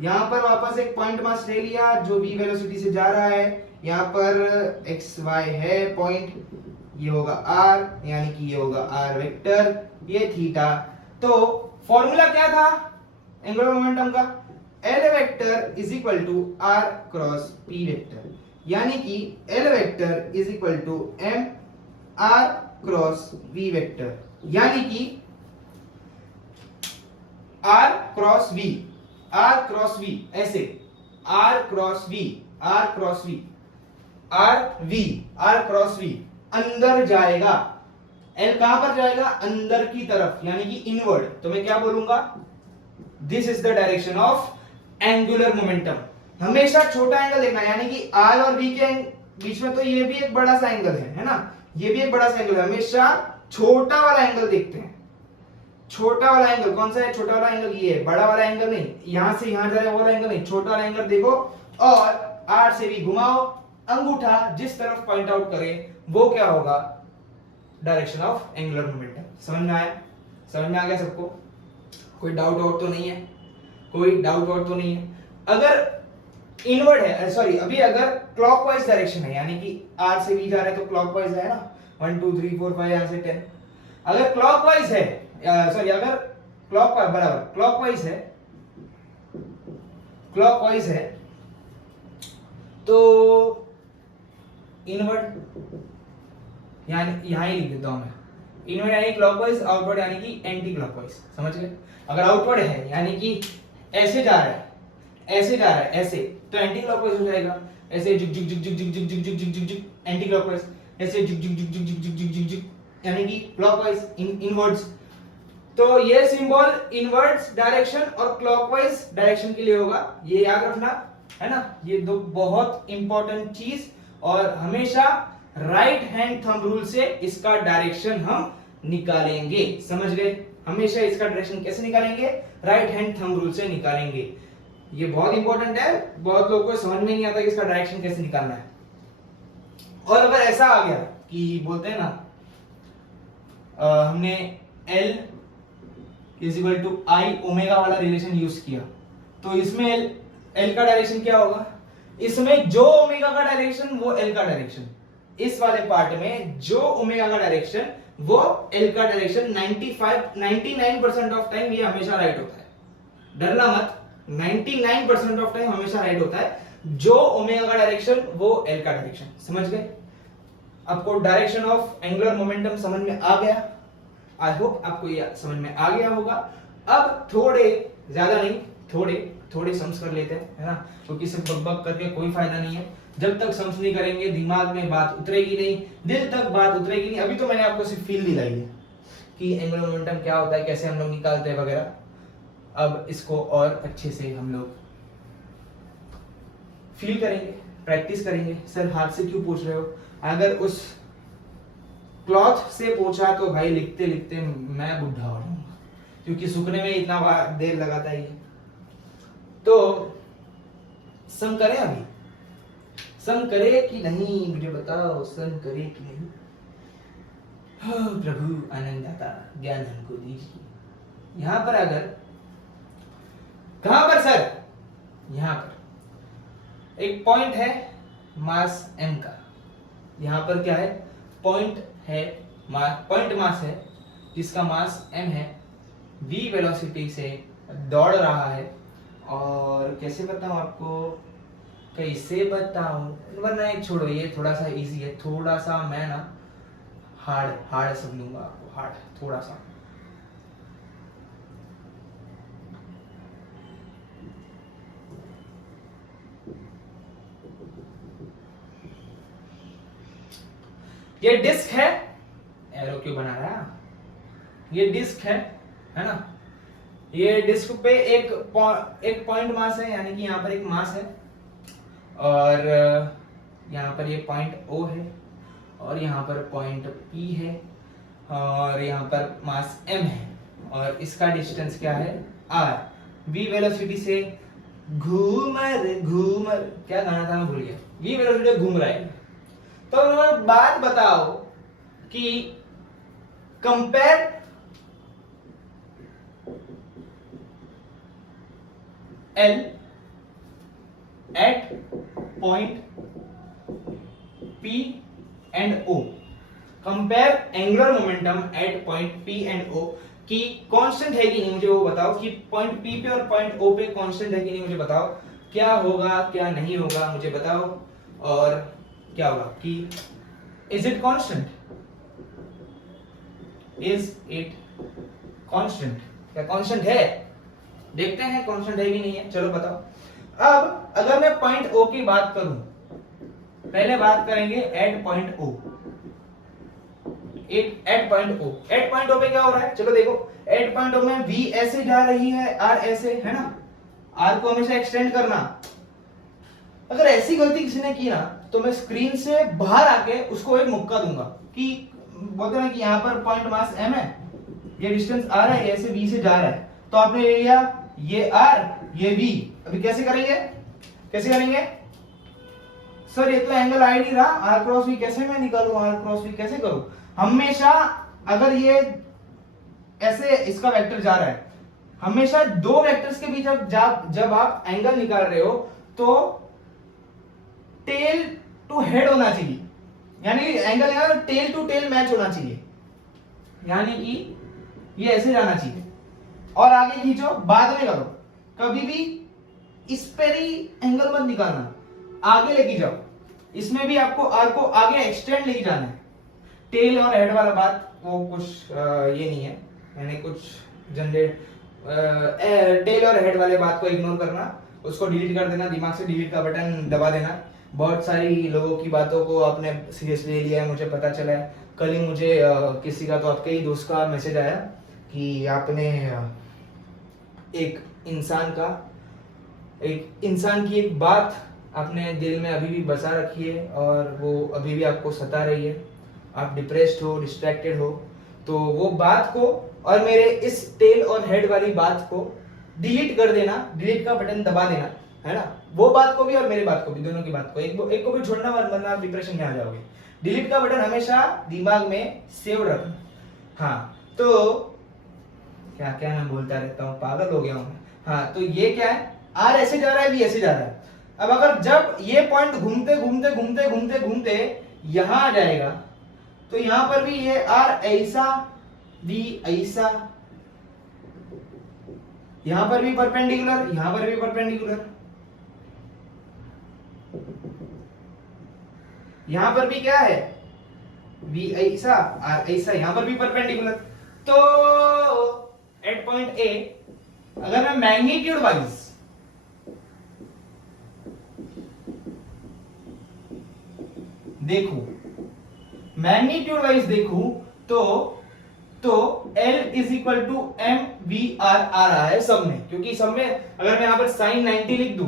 यहां पर वापस एक पॉइंट मास ले लिया जो v वेलोसिटी से जा रहा है, यहां पर x y है पॉइंट, ये होगा r, यानी कि ये होगा r वेक्टर, ये थीटा। तो फॉर्मूला क्या था एंगुलर मोमेंटम का? l vector is equal to r cross p vector, यानी कि l vector is equal to m r cross v vector, यानी कि r cross v, r cross v, ऐसे r cross v, r cross v, r cross v अंदर जाएगा। l कहां पर जाएगा? अंदर की तरफ, यानी कि इनवर्ड। तो मैं क्या बोलूंगा? This is the direction of angular momentum. हमेशा छोटा एंगल देखना, यानी कि r और v के बीच में तो ये भी एक बड़ा सा एंगल है ना, ये भी एक बड़ा सा एंगल है। हमेशा छोटा वाला एंगल देखते हैं। छोटा वाला एंगल कौन सा है? छोटा वाला एंगल ये है, बड़ा वाला एंगल नहीं, यहां से यहां जा रहा है वो वाला एंगल नहीं, छोटा वाला एंगल देखो और r से भी घुमाओ, अंगूठा जिस तरफ पॉइंट आउट करे वो क्या होगा? Direction of angular momentum. समझ में आया? समझ में आ गया सबको? कोई डाउट आउट तो नहीं है? कोई डाउट आउट तो नहीं है? अगर इनवर्ड है, सॉरी अभी अगर क्लॉकवाइज डायरेक्शन है, यानी कि r से v जा रहा है तो क्लॉकवाइज है ना, 1 2 3 4 5 यहां से 10। अगर क्लॉकवाइज है, सॉरी अगर क्लॉकवाइज बराबर क्लॉकवाइज है तो इनवर्ड, यानी यहां ही लिख देता हूं मैं, इनवर्ड यानी क्लॉकवाइज, आउटवर्ड यानी कि एंटी क्लॉकवाइज। समझ गए? अगर आउटवर्ड है यानी कि ऐसे जा रहा है, ऐसे जा रहा है, ऐसे, तो एंटी क्लॉकवाइज हो जाएगा। ऐसे जुक जुक जुक जुक जुक जुक जुक जुक जुक जुक जुक एंटी क्लॉकवाइज, ऐसे जुक जुक जुक जुक जुक जुक जुक जुक जुक यानी कि क्लॉकवाइज, इनवर्ड्स। तो ये सिंबल इनवर्ड्स डायरेक्शन और क्लॉकवाइज डायरेक्शन के लिए होगा, ये याद रखना, है ना। ये दो बहुत इंपॉर्टेंट चीज, और हमेशा राइट हैंड थंब रूल से इसका डायरेक्शन हम निकालेंगे। समझ गए? हमेशा इसका डायरेक्शन कैसे निकालेंगे? राइट हैंड थंब रूल से निकालेंगे। ये बहुत इंपॉर्टेंट है, बहुत लोगों को समझ में नहीं आता कि इसका डायरेक्शन कैसे निकालना है। और अगर ऐसा आ गया कि बोलते हैं ना हमने L is equal to I omega वाला रिलेशन यूज किया, तो इसमें L का डायरेक्शन क्या होगा, इसमें जो ओमेगा का डायरेक्शन वो L का डायरेक्शन, इस वाले पार्ट में जो ओमेगा का डायरेक्शन वो L का डायरेक्शन 99% ऑफ टाइम ये हमेशा राइट होता है, डरना मत, 99% ऑफ टाइम हमेशा राइट होता है, जो ओमेगा का डायरेक्शन वो L का डायरेक्शन। समझ गए? आपको डायरेक्शन ऑफ एंगुलर मोमेंटम समझ में आ गया? आई होप आपको ये समझ में आ गया होगा। अब थोड़े ज्यादा नहीं, थोड़े सम्स कर लेते हैं, है ना, क्योंकि सिर्फ बक करके कोई फायदा नहीं है। जब तक सम्स नहीं करेंगे दिमाग में बात उतरेगी नहीं, दिल तक बात उतरेगी नहीं। अभी तो मैंने आपको सिर्फ फील दिलाई है कि एंगुलर मोमेंटम क्या होता है, कैसे हम लोग निकालते हैं वगैरह। अब इसको और अच्छे से हम लोग फील करेंगे, प्रैक्टिस करेंगे। सर हाथ से क्यों पूछ रहे हो? अगर उस क्लॉथ से पूछा तो भाई लिखते लिखते मैं बुढ़ा हो जाऊंगा, क्योंकि सूखने में इतना देर लगाता है ये। तो सम करें, अभी सम करे कि नहीं मुझे बताओ, सम करे कि नहीं? प्रभु आनंददाता ज्ञान हमको दीजिए। यहां पर अगर, कहां पर सर? यहां पर एक पॉइंट है मास m का, यहां पर क्या है, पॉइंट है, पॉइंट मास है जिसका मास m है, v वेलोसिटी से दौड़ रहा है। और कैसे बताऊं आपको, कैसे बताऊं, वरना एक छोड़ो, ये थोड़ा सा इजी है, थोड़ा सा मैं ना हार्ड सब लूंगा आपको, हार्ड थोड़ा सा। ये डिस्क है, एरो क्यों बना रहा है, ये डिस्क है ना, ये डिस्क पे एक पॉइंट मास है, यानी कि यहाँ पर एक मास है, और यहाँ पर ये पॉइंट O है, और यहाँ पर पॉइंट P है, और यहाँ पर मास M है, और इसका डिस्टेंस क्या है, R। v वेलोसिटी से घूमर क्या गाना था मैं भूल गया, v वेलोसिटी घूम रहा है। तो बात बताओ कि compare L at point P and O, compare angular momentum at point P and O की कांस्टेंट है कि नहीं मुझे वो बताओ, कि पॉइंट P पे और पॉइंट O पे कांस्टेंट है कि नहीं मुझे बताओ, क्या होगा क्या नहीं होगा मुझे बताओ, और क्या होगा कि is it constant, is it constant, क्या कांस्टेंट है? देखते हैं कांस्टेंट है कि नहीं है, चलो बताओ। अब अगर मैं पॉइंट O की बात करूं, पहले बात करेंगे at point O, at point O पे क्या हो रहा है, चलो देखो, एट पॉइंट O में V ऐसे जा रही है, R ऐसे, है ना, R को हमेशा एक्सटेंड करना। अगर ऐसी गलती किसी ने की ना, तो मैं स्क्रीन से बाहर आके उसको एक मुक्का दूंगा, कि बोलते ना कि यहाँ पर पॉइंट मास M है, ये डिस्टेंस R है, ऐसे V से जा रहा है, तो आपने ले लिया ये R ये V। अभी कैसे करेंगे सर, ये तो एंगल आ ही नहीं रहा, R क्रॉस V कैसे मैं निकालूं, R क्रॉस V कैसे करूं? हमेशा अगर ये ऐसे इसका वेक्टर जा रहा है, हमेशा दो वेक्टर्स के बीच जब आप एंगल निकाल रहे हो तो टेल टू हेड होना चाहिए, यानी एंगल है ना टेल टू टेल मैच होना चाहिए, यानी कि ये ऐसे जाना चाहिए, और आगे खींचो, बाद में करो, कभी भी इस पर ही एंगल मत निकालना, आगे लेके जाओ, इसमें भी आपको आर को आगे एक्सटेंड लेके जाना है। टेल और हेड वाला बात वो कुछ ये नहीं है, मैंने कुछ जनरेट टेल और हेड वाले बात को इग्नोर करना, उसको डिलीट कर देना, दिमाग से डिलीट का बटन दबा देना। बहुत सारी लोगों की बातों को आपने सीरियसली ले लिया है, मुझे पता चला है। कल ही मुझे किसी का, तो आपके ही दोस्त का मैसेज आया कि आपने एक इंसान की एक बात आपने दिल में अभी भी बसा रखी है, और वो अभी भी आपको सता रही है, आप डिप्रेस्ड हो, डिस्ट्रैक्टेड हो, तो वो बात को और मेरे इस टेल और हेड वाली बात को डिलीट कर देना, डिलीट का बटन दबा देना, है ना, वो बात को भी और मेरी बात को भी, दोनों की बात को, एक को भी छोड़ना, वरना आप डिप्रेशन में आ जाओगे। डिलीट का बटन हमेशा दिमाग में सेव रखना। हाँ तो क्या क्या मैं बोलता रहता हूँ, पागल हो गया हूँ। हाँ तो ये क्या है, आर ऐसे जा रहा है, बी ऐसे जा रहा है। अब अगर जब ये पॉइंट घूमते घूमते घूमते घूमते घूमते यहां आ जाएगा तो यहां पर भी ये आर ऐसा, बी ऐसा, यहां पर भी परपेंडिकुलर, यहां पर भी परपेंडिकुलर, यहां पर भी क्या है, बी ऐसा, आर ऐसा, यहां पर भी परपेंडिकुलर। तो एट पॉइंट ए अगर मैं मैग्नीट्यूड वाइज देखूं, मैग्नीट्यूड वाइज देखूं तो L is equal to M V R आ रहा है सब में, क्योंकि सब में अगर मैं यहां पर साइन 90 लिख दूं,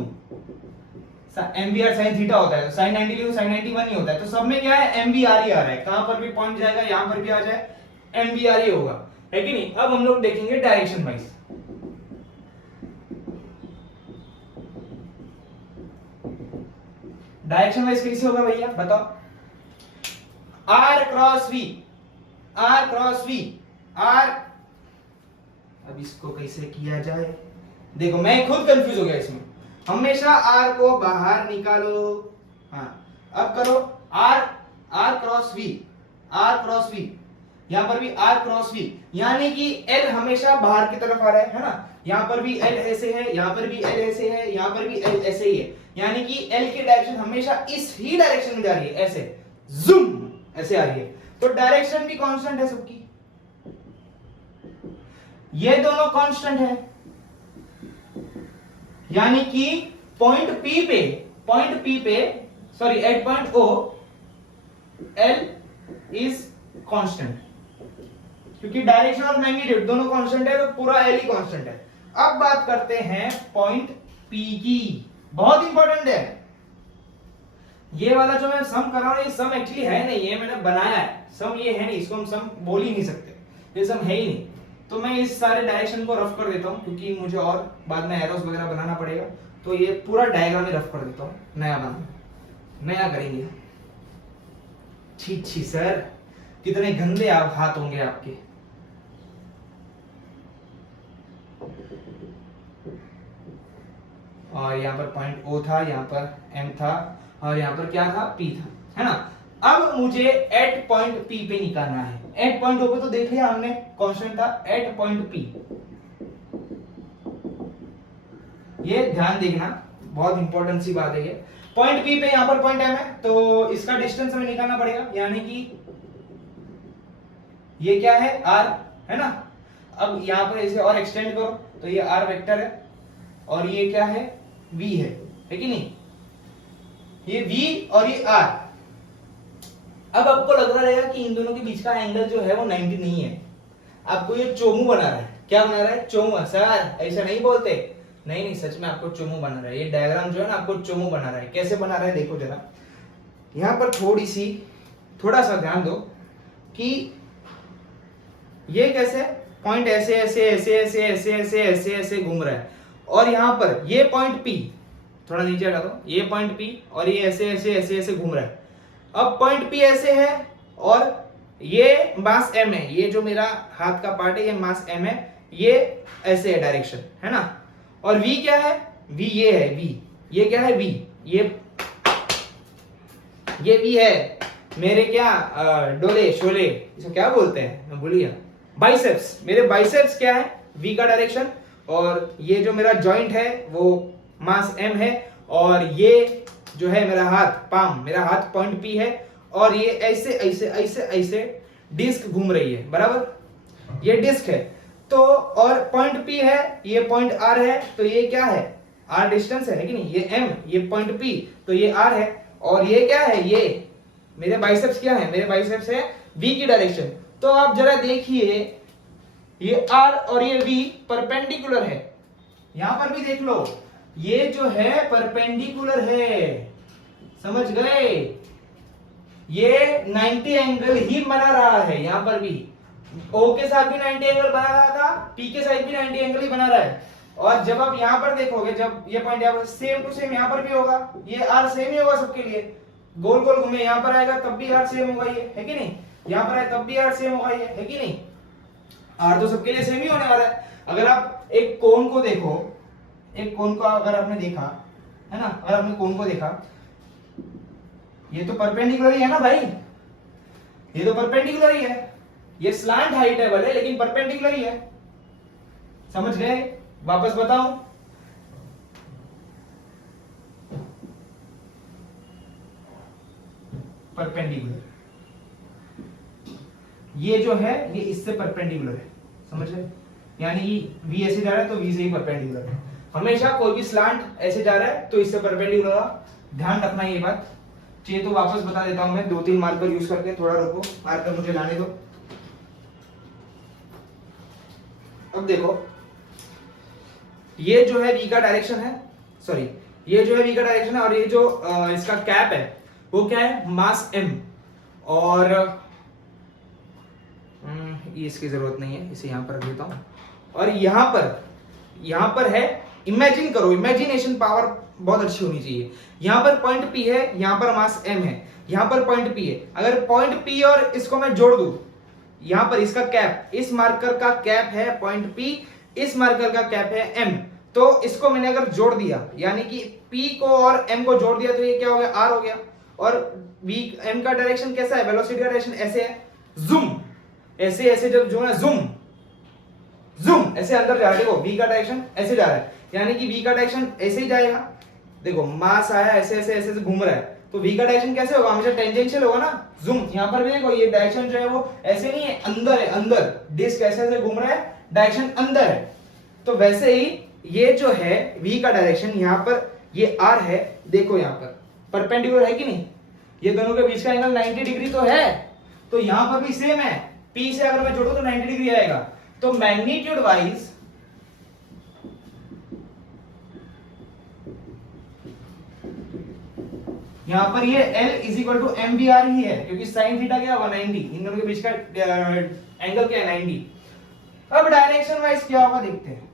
M V R sine theta होता है, तो साइन 90 लिखूं साइन 91 ही होता है, तो सब में क्या है एम वी आर ही आ रहा है, कहां पर भी पॉइंट जाएगा यहां पर भी आ जाए एम वी आर ही होगा, है कि नहीं। अब हम लोग देखेंगे डायरेक्शन वाइज। डायरेक्शन वाइज कैसे होगा भैया बताओ, R cross V, R cross V, R, अब इसको कैसे किया जाए, देखो मैं खुद कंफ्यूज हो गया इसमें। हमेशा आर को बाहर निकालो, हाँ अब करो R, R cross V, R cross V, यहां पर भी आर क्रॉस वी, यानी कि एल हमेशा बाहर की तरफ आ रहा है ना, यहां पर भी एल ऐसे है, यहां पर भी एल ऐसे है, यहां पर भी एल ऐसे ही है, यानी कि एल की डायरेक्शन हमेशा इस ही डायरेक्शन में जा रही है, ऐसे जूम ऐसे आ रही है, तो डायरेक्शन भी कांस्टेंट है सबकी, ये दोनों कांस्टेंट है, यानी कि पॉइंट पी पे sorry at point O L is constant, क्योंकि डायरेक्शन और मैग्नीट्यूड दोनों कांस्टेंट है तो पूरा एल ही कांस्टेंट है। अब बात करते हैं पॉइंट पी की, बहुत इंपॉर्टेंट है ये वाला जो मैं सम कर रहा हूं, ये सम एक्चुअली है नहीं, ये मैंने बनाया है, सम ये है नहीं, इसको हम सम बोल ही नहीं सकते, ये सम है ही नहीं। तो मैं इस सारे डायरेक्शन को रफ कर देता हूं, क्योंकि मुझे और बाद में एरोस वगैरह बनाना पड़ेगा, तो ये पूरा डायग्राम ही रफ कर देता हूं, नया करेंगे। छी छी सर, कितने गंदे आप हाथ होंगे आपके। और यहाँ पर पॉइंट O था, यहाँ पर M था, और यहाँ पर क्या था, P था, है ना। अब मुझे एट पॉइंट P पे निकालना है। एट पॉइंट O पे तो देख लिया हमने, कांस्टेंट था। एट पॉइंट P, ये ध्यान देखना, बहुत इंपॉर्टेंट सी बात है ये। पॉइंट P पे यहाँ पर पॉइंट M है, तो इसका डिस्टेंस हमें निकालना पड़ेगा, यानी कि ये क्या है, R, है ना। अब यहाँ पर इसे और एक्सटेंड करो तो ये R वेक्टर है, और ये क्या है, V है कि नहीं, ये V और ये R। अब आपको लग रहा रहेगा कि इन दोनों के बीच का एंगल जो है वो 90 नहीं है, आपको ये चोमू बना रहा है। क्या बना रहा है, चोमू। सर ऐसा नहीं बोलते, नहीं सच में आपको चोमू बना रहा है, ये डायग्राम जो है ना आपको चोमू बना रहा है। कैसे बना रहा है देखो जरा, यहाँ पर थोड़ा सा ध्यान दो कि ये कैसे पॉइंट ऐसे ऐसे ऐसे ऐसे ऐसे ऐसे ऐसे ऐसे घूम रहा है, और यहाँ पर ये पॉइंट P, थोड़ा नीचे हटा दो, ये पॉइंट P और ये ऐसे ऐसे ऐसे ऐसे घूम रहा है। अब पॉइंट P ऐसे है और ये मास M है, ये जो मेरा हाथ का पार्ट है ये मास M है, ये ऐसे है डायरेक्शन, है ना। और V क्या है, V ये है, V ये क्या है, V ये V है मेरे क्या डोले शोले, इसको क्या बोलते हैं मैं भूल गया, बाइसेप्स। मेरे बाइसेप्स क्या है, V का डायरेक्शन, और ये जो मेरा जॉइंट है वो मास M है, और ये जो है मेरा हाथ पाम, मेरा हाथ पॉइंट P है, और ये ऐसे ऐसे ऐसे ऐसे डिस्क घूम रही है, बराबर, ये डिस्क है। तो और पॉइंट P है, ये पॉइंट R है, तो ये क्या है, R डिस्टेंस है कि नहीं, ये M, ये पॉइंट P, तो ये R है, और ये क्या है, ये मेरे बाइसेप्स क्या है, मेरे बाइसेप्स है V की डायरेक्शन। तो आप जरा देखिए ये R और ये V परपेंडिकुलर है, यहां पर भी देख लो, ये जो है परपेंडिकुलर है, समझ गए, ये 90 एंगल ही बना रहा है, यहां पर भी O के साथ भी 90 एंगल बना रहा था, P के साथ भी 90 एंगल ही बना रहा है। और जब आप यहां पर देखोगे, जब ये पॉइंट यहां पर सेम टू सेम यहां पर भी होगा, ये R सेम ही होगा सबके लिए, गोल गोल घूमे, यहाँ पर आएगा तब भी आर सेम होगा ये, है कि नहीं, यहाँ पर आए तब भी आर सेम होगा ये, है कि नहीं, आर तो सबके लिए सेम ही होने वाला है। अगर आप एक कोण को देखो, एक कोण को अगर आपने देखा है ना, अगर आपने कोण को देखा, ये तो परपेंडिकुलर ही है ना भाई, ये तो परपेंडिकुलर ही है, ये स्लांट हाइट है भले लेकिन परपेंडिकुलर ही है, समझ गए? वापस बताऊं, परपेंडिकुलर, ये जो है ये इससे परपेंडिकुलर है, समझ गए? यानी v ऐसे जा रहा है तो v से ही परपेंडिकुलर है। हमेशा कोई भी स्लांट ऐसे जा रहा है तो इससे परपेंडिकुलर होगा, ध्यान रखना ये बात। चाहिए तो वापस बता देता हूं मैं 2-3 मार्कर यूज करके, थोड़ा रुको, मार्कर मुझे लाने दो। अब देखो, ये जो है v का डायरेक्शन है, सॉरी ये जो है v का डायरेक्शन है, और ये जो इसका कैप है वो क्या है, मास m, और ये इसकी जरूरत नहीं है, इसे यहां पर रख देता हूं। और यहां पर है, इमेजिन करो, इमेजिनेशन पावर बहुत अच्छी होनी चाहिए। यहां पर पॉइंट P है, यहां पर मास m है, यहां पर पॉइंट P है। अगर पॉइंट P और इसको मैं जोड़ दूं, यहां पर इसका कैप, इस मार्कर का कैप है पॉइंट P, इस मार्कर का कैप है m, तो इसको मैंने अगर जोड़ दिया, यानी कि P को और m को जोड़ दिया, तो ये क्या हो गया, r हो गया। और v m का डायरेक्शन कैसा है, वेलोसिटी का डायरेक्शन ऐसे है, जूम, ऐसे ऐसे जब जो है जूम जूम ऐसे अंदर जा रहा है, देखो v का डायरेक्शन ऐसे जा रहा है, यानी कि v का डायरेक्शन ऐसे ही जाएगा। देखो मास आया ऐसे ऐसे ऐसे ऐसे घूम रहा है, तो v का डायरेक्शन कैसे होगा, हमेशा टेंजेंशियल होगा ना, जूम। यहाँ पर भी देखो ये डायरेक्शन जो है वो ऐसे नहीं है, अंदर है, अंदर डिस्क ऐसे ऐसे घूम रहा है, डायरेक्शन अंदर है। तो वैसे ही ये जो है v का डायरेक्शन, यहाँ पर ये r है, देखो यहाँ पर परपेंडिकुलर है कि नहीं, ये दोनों के बीच का एंगल 90 डिग्री तो है, तो यहाँ पर भी सेम है, P से अगर मैं जोड़ूं तो 90 डिग्री आएगा। तो मैग्नीट्यूड वाइज यहां पर ये L is equal to M B R ही है, क्योंकि साइन थीटा क्या होगा 90, इन दोनों के बीच का एंगल क्या है 90। अब डायरेक्शन वाइज क्या होगा देखते हैं।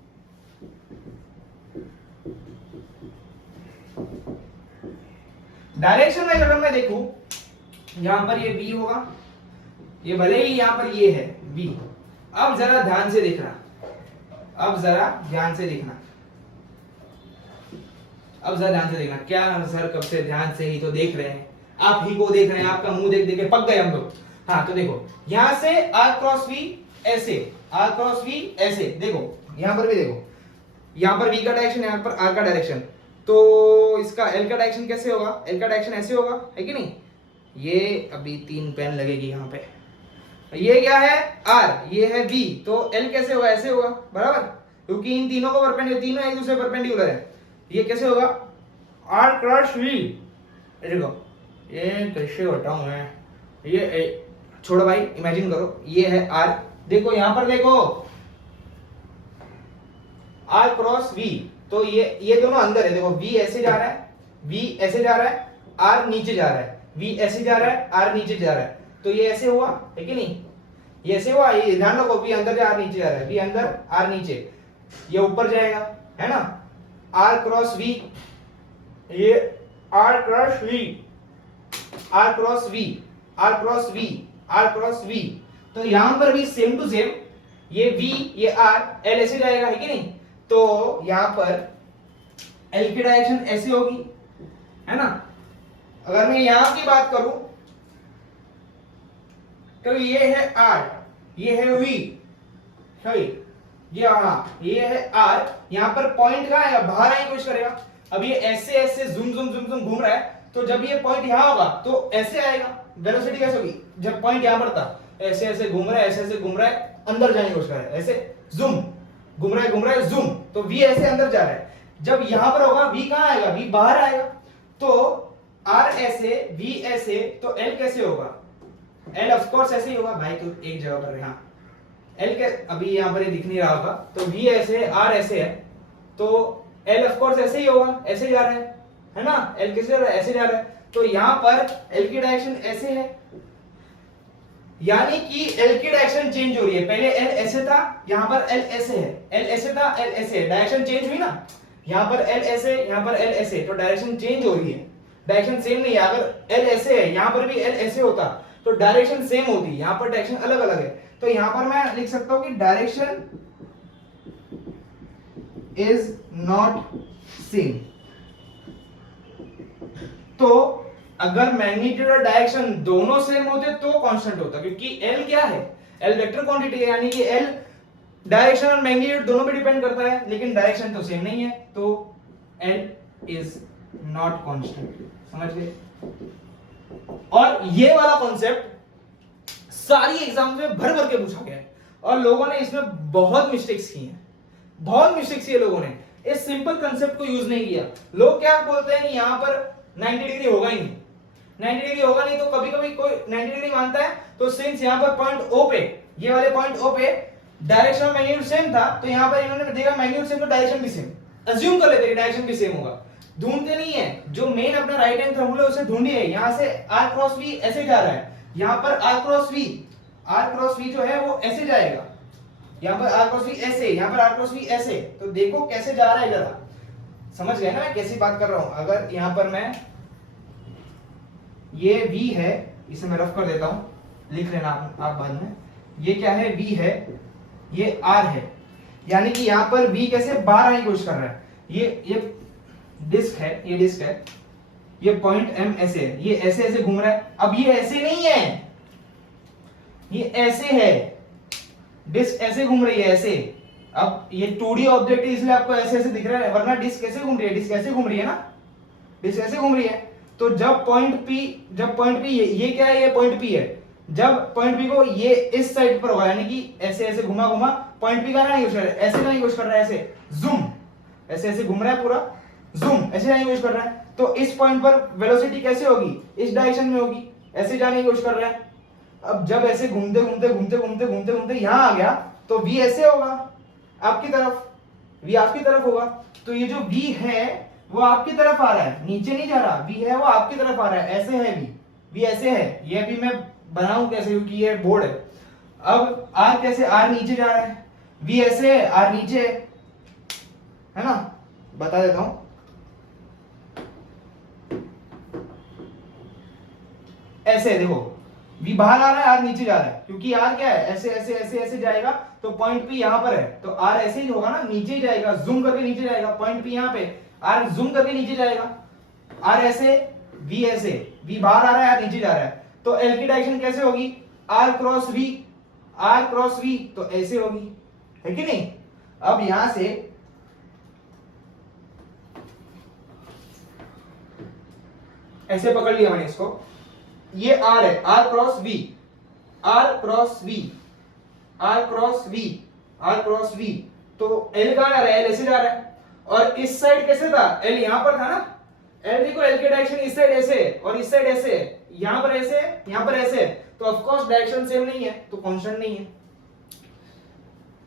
डायरेक्शन वाइज अगर मैं देखूं, यहां पर ये V होगा, ये भले ही यहां पर ये है V। अब जरा ध्यान से देखना, अब जरा ध्यान से देखना, अब जरा ध्यान से देखना। क्या सर कब से ध्यान से ही तो देख रहे हैं, आप ही को देख रहे हैं, आपका मुंह देख देख के पक गए हम लोग। हाँ तो देखो यहां से r क्रॉस v ऐसे, r क्रॉस v ऐसे, देखो यहां पर भी देखो, यहां पर v का डायरेक्शन, यहां पर r का डायरेक्शन, तो इसका l का डायरेक्शन कैसे होगा, l का डायरेक्शन ऐसे होगा, है कि नहीं। ये अभी 3 पेन लगेगी यहाँ पे, ये क्या है r, ये है v, तो l कैसे होगा, ऐसे होगा बराबर, क्योंकि इन तीनों को परपेंडिकुलर, तीनों एक दूसरे परपेंडिकुलर है। ये कैसे होगा, r क्रॉस v, देखो ये कैसे बताऊं मैं, ये छोड़ो भाई, इमेजिन करो, ये है r, देखो यहां पर देखो r क्रॉस v, तो ये दोनों अंदर है, देखो v ऐसे जा रहा है, v ऐसे जा रहा है, r नीचे जा रहा है, v ऐसे जा रहा है, r नीचे जा रहा है, तो ये ऐसे हुआ, है कि नहीं, ये ऐसे हुआ, ये ध्यान रखो, v अंदर जा, r नीचे जा रहा है, v अंदर r नीचे, ये ऊपर जाएगा, है ना, r क्रॉस v, ये r cross v, r cross v, r cross v, r cross v, तो यहां पर भी सेम टू सेम, ये v, ये r, l ऐसे जाएगा, है कि नहीं, तो यहां पर l की डायरेक्शन ऐसे होगी, है ना। अगर मैं यहां की बात करूं तो ये है r, ये है v, सॉरी ये है r, यहां पर पॉइंट कहां है, बाहर आने की कोशिश करेगा। अब ये ऐसे ऐसे जूम जूम जूम जूम घूम रहा है, तो जब ये पॉइंट यहां होगा तो ऐसे आएगा, वेलोसिटी कैसे होगी, जब पॉइंट यहां पर था, ऐसे ऐसे घूम रहा है, ऐसे ऐसे घूम रहा है, अंदर जाने की कोशिश कर रहा है, ऐसे जूम, घूम रहा है जूम, तो v ऐसे अंदर जा रहा है। जब यहां पर होगा v कहां आएगा, v बाहर आएगा, तो r ऐसे, v ऐसे, तो l कैसे होगा, l ऑफ कोर्स ऐसे ही होगा भाई, तो एक जगह पर यहां l के, अभी यहां पर ये दिख नहीं रहा होगा, तो v ऐसे, r ऐसे है, तो l ऑफ कोर्स ऐसे ही होगा, ऐसे जा रहा है ना, l कैसे जा रहा है, ऐसे जा रहा है, तो यहां पर l की डायरेक्शन ऐसे है, यानी कि l की डायरेक्शन चेंज हो रही है। पहले l ऐसे था, यहां पर l ऐसे है, l ऐसे था, l ऐसे है, डायरेक्शन चेंज हुई ना, यहां पर l ऐसे, यहां पर l ऐसे, तो डायरेक्शन चेंज हो रही है। डायरेक्शन सेम नहीं है। अगर एल ऐसे है, यहाँ पर भी एल ऐसे होता तो डायरेक्शन सेम होती, यहाँ पर डायरेक्शन अलग अलग है। तो यहाँ पर मैं लिख सकता हूं कि डायरेक्शन इज नॉट सेम। तो अगर मैग्नीट्यूड और डायरेक्शन दोनों सेम होते तो कांस्टेंट होता, क्योंकि एल क्या है, एल वेक्टर क्वांटिटी है, यानी कि एल डायरेक्शन और मैग्नीट्यूड दोनों पे डिपेंड करता है, लेकिन डायरेक्शन तो सेम नहीं है, तो एल इज नॉट कांस्टेंट। समझ गए? और ये वाला कॉन्सेप्ट सारी एग्जाम में भर भर के पूछा गया है और लोगों ने इसमें बहुत मिस्टेक्स की हैं, बहुत मिस्टेक्स किए लोगों ने, इस सिंपल कंसेप्ट को यूज नहीं किया। लोग क्या बोलते हैं कि यहाँ पर 90 डिग्री होगा ही नहीं, 90 डिग्री होगा नहीं, तो कभी कभी कोई 90 डिग्री मानता है, तो सिंस यहाँ पर पॉइंट ओ पे, ये वाले पॉइंट ओ पे डायरेक्शन और मैग्नीट्यूड सेम था, तो यहाँ पर इन्होंने देखा मैग्नीट्यूड सेम तो डायरेक्शन भी सेम, अज्यूम कर लेते हैं डायरेक्शन भी सेम होगा। ढूंढते नहीं है, जो मेन अपना राइट हैंड थंब है उसे ढूंढिए। यहाँ से आर क्रॉस वी ऐसे जा रहा है, यहाँ पर आर क्रॉस वी जो है वो ऐसे जाएगा, यहाँ पर आर क्रॉस वी ऐसे, यहाँ पर आर क्रॉस वी ऐसे, तो देखो कैसे जा रहा है, जरा समझ गए ना मैं कैसी बात कर रहा हूं। अगर यहाँ पर मैं, ये v है, इसे मैं रफ कर देता हूं, लिख लेना आप बाद में, ये क्या है, v है, ये r है, यानी कि यहाँ पर v कैसे बाहर आने की कोशिश कर रहा है, ये डिस्क है, ये डिस्क है, ये पॉइंट m ऐसे है, ये ऐसे ऐसे घूम रहा है। अब ये ऐसे नहीं है, ये ऐसे है, डिस्क ऐसे घूम रही है ऐसे। अब ये 2D ऑब्जेक्ट है इसलिए आपको ऐसे ऐसे दिख रहा है, वरना डिस्क कैसे घूम रही है, डिस्क ऐसे घूम रही है ना, डिस्क ऐसे घूम रही है। तो जब पॉइंट P ये क्या है, ये पॉइंट P है, जब पॉइंट P को ये इस साइड पर होगा, यानी कि ऐसे ऐसे घुमा घुमा पॉइंट P का नहीं यूज कर रहा है, ऐसे नहीं यूज कर रहा है, ऐसे जूम, ऐसे ऐसे घूम रहा है पूरा, जूम ऐसे नहीं यूज कर रहा है। तो इस पॉइंट पर वेलोसिटी कैसे होगी, इस डायरेक्शन में होगी, ऐसे जाने की कोशिश कर रहा है। अब जब ऐसे घूमते घूमते घूमते घूमते घूमते घूमते यहां आ गया, तो v ऐसे होगा आपकी तरफ, v आपकी तरफ होगा। तो ये जो v है वो आपकी तरफ आ रहा है, नीचे नहीं जा रहा, v है वो आपकी तरफ आ रहा है, ऐसे है v ऐसे है। ये भी मैं बनाऊं कैसे, क्योंकि ये बोर्ड है। अब r कैसे, r नीचे जा रहा है, v ऐसे है, r नीचे है ना, बता देता हूं, ऐसे देखो v बाहर आ रहा है, r नीचे जा रहा है, क्योंकि r क्या है, ऐसे ऐसे ऐसे ऐसे जाएगा, तो पॉइंट p यहाँ पर है, तो r ऐसे ही होगा ना, नीचे ही जाएगा, जूम करके नीचे जाएगा, पॉइंट p यहाँ पे, r जूम करके नीचे जाएगा, r ऐसे, v ऐसे, v बाहर आ रहा है, r नीचे जा रहा है, तो l की डायरेक्शन कैसे होगी, r क्रॉस v, तो ऐसे होगी, है कि नहीं। अब यहां से ऐसे पकड़ लिया मैंने इसको, ये r है, r क्रॉस v, तो l कहां जा रहा है, l ऐसे जा रहा है, और इस साइड कैसे था, l यहां पर था ना, l देखो, l की डायरेक्शन इस साइड ऐसे है और इस साइड ऐसे है, यहां पर ऐसे है, यहां पर ऐसे है, तो ऑफ कोर्स डायरेक्शन सेम नहीं है, तो कांस्टेंट नहीं है।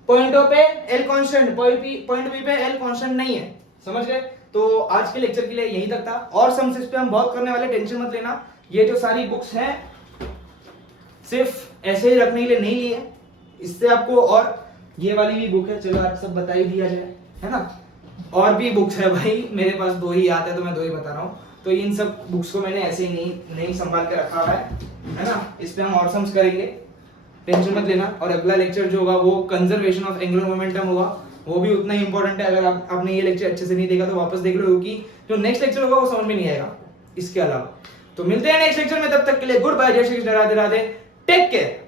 पॉइंटों पे l कांस्टेंट, पॉइंट b पे l कांस्टेंट नहीं है, समझ गए। तो आज के लेक्चर के लिए यही तक था, और सम्स इस पे हम बहुत करने वाले, टेंशन मत लेना। ये जो सारी बुक्स हैं सिर्फ ऐसे ही रखने के लिए नहीं लिए, इससे आपको, और ये वाली भी बुक है, चलो आज सब बता ही दिया जाए, है ना। और भी बुक्स है भाई, मेरे पास 2 ही याद है तो मैं 2 ही बता रहा हूँ। तो इन सब बुक्स को मैंने ऐसे ही नहीं संभाल के रखा है ना। इस पे हम और सम्स करेंगे, टेंशन मत लेना। और अगला लेक्चर जो होगा वो कंजर्वेशन ऑफ एंगुलर मोमेंटम होगा, वो भी उतना ही इंपॉर्टेंट है। अगर आपने ये लेक्चर अच्छे से नहीं देखा तो वापस देख लो, क्योंकि जो नेक्स्ट लेक्चर होगा वो समझ में नहीं आएगा इसके अलावा। तो मिलते हैं नेक्स्ट लेक्चर में, तब तक के लिए गुड बाय, जय श्री कृष्ण, राधे राधे, टेक केयर।